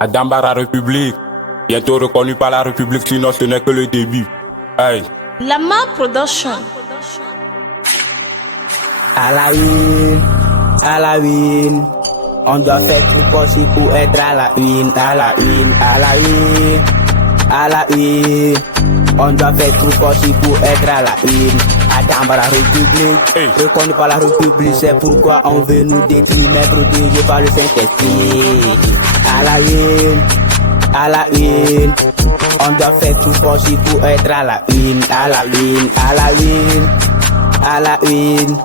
À Dambara République, bientôt reconnu par la République, sinon ce n'est que le début. Hey. Lama Production. À la une, on doit faire tout possible pour être à la une, à la une, à la une, à la une, on doit faire tout possible pour être à la une. À Dambara République, Hey. reconnu par la République, c'est pourquoi on veut nous détruire, mais protégés par le Saint-Esprit. À la une, on doit faire tout possible pour être à la une, à la une, à la une, à la une.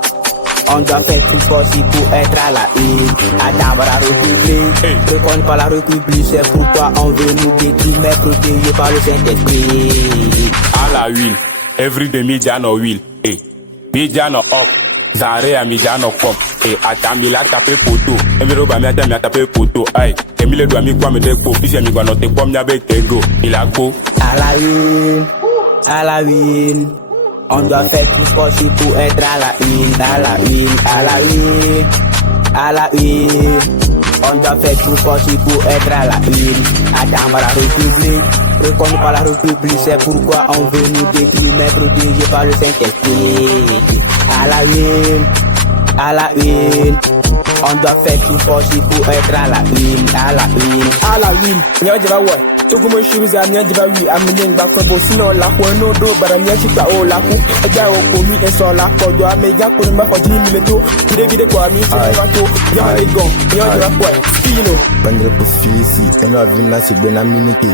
On doit faire tout possible pour être à la une. À Dambara République, Hey. reconnu par la République, c'est pourquoi on veut nous détruire, mais protégés par le Saint-Esprit. À la huile, every day media no will. Hey. Media no up, Zare a media no come. Hey. Atami la tape poto, Emiro ba mi atami a tape poto. Hey. Emile doit mi kwa me deko, fils mi gwa no te kwa mi abe tego. Il a go. À la une, on doit faire tout possible pour être à la une, à la une, à la une, à la une. On doit faire tout possible pour être à la une. À Dambara République, reconnu par la République, c'est pourquoi on veut nous détruire, mais protégés par le Saint-Esprit. À la une, on doit faire tout possible pour être à la une, à la une. À la une, nya jaba wa togo mo shiru za nya jaba wi aminen ba ko bo sino la ko no do bara nya chi pa o la ku eja o ko mi eso la ko do ameja ko ma ko jini le to vide ko ami chi ba to ya le gon nya jaba ko spino Bandre pour fisi, eno avina si bena miniki.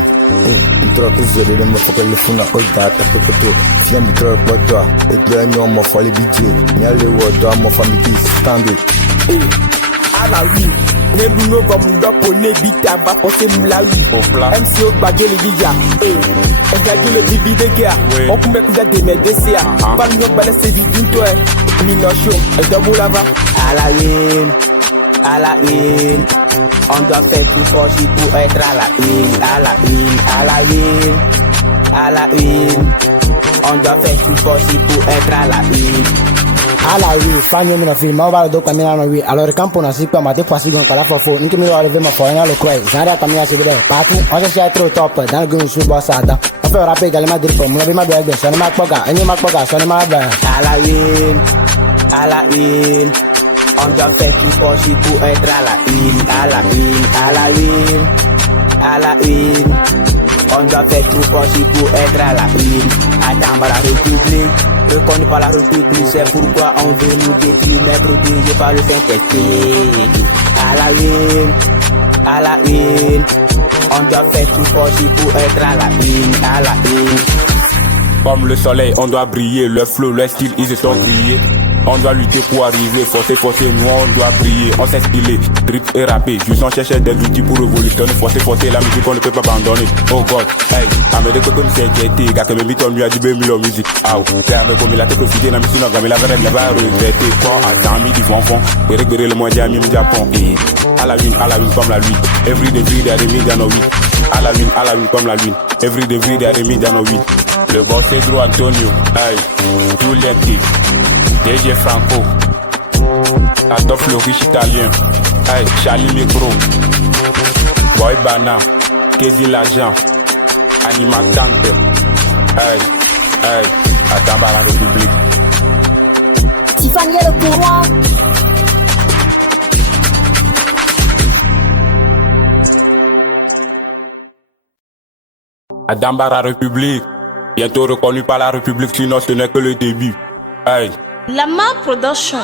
Intro que zore de mo foka le funa oda ta koto. Fia mi tro poto, e do enyo mo foli bidje. Nya le wo do mo famiki stand it. à la une ne buno ko mu do ko ne bita ba ko se mu la wi Opla. MCO gbage le bija e gbage le bibi de gea Oui. o kun be ku da de me de se a ba mi o gbale se bi binto e mi no show e double lava. À la une, on doit faire tout possible pour être à la une, à la une, à la une, à la une, on doit faire tout possible pour être à la une. À la rue, fanyo mi no film, ma va do camina no wi. Alors campo na sipa ma te pasi gon kala fofo. Nki mi wa leve ma fo na lo kwai. Zara camina se bede. Patu, on se sia trop top. Dan gun su boss ada. On fait rapper gal ma dir po. Mo be ma be gbe. So ma kpoga, eni ma kpoga, so ma ba. À la une, on doit faire tout possible pour être à la une, à la une, à la une, à la une. On doit faire tout possible pour être à la une. À Dambara République, reconnu par la République, c'est pourquoi on veut nous détruire, mais protégés par le Saint-Esprit. À la une, on doit faire tout possible pour être à la une, à la une. Comme le soleil, on doit briller. Le flow, le style, ils se sont grillés. On doit lutter pour arriver, forcer, nous on doit briller. On sait skiller, drip et rapper. Juste on cherche des outils pour révolutionner. Forcer, la musique on ne peut pas abandonner. Oh God, hey, amène que comme c'est été, car que me mit on lui a dit bémi la musique. Ah, mais comme il a été procédé, la musique n'a jamais la vraie, elle va regretter. Quand à temps midi vont fond, et réguler le mois d'ami Japon. Et à la lune comme la lune. Every day, des media no week. À la lune comme la lune. Every day, des media no week. Le boss c'est Drew Antonio, hey, Giuliette, DJ Franco, Adolphe le riche italien, hey, Charlie Micro, Boy Bana, Kezi l'agent, Animatante, hey, à Dambara République. Tiffany le courant. À Dambara République, bientôt reconnu par la République, sinon ce n'est que le début. Hey. Lama Production.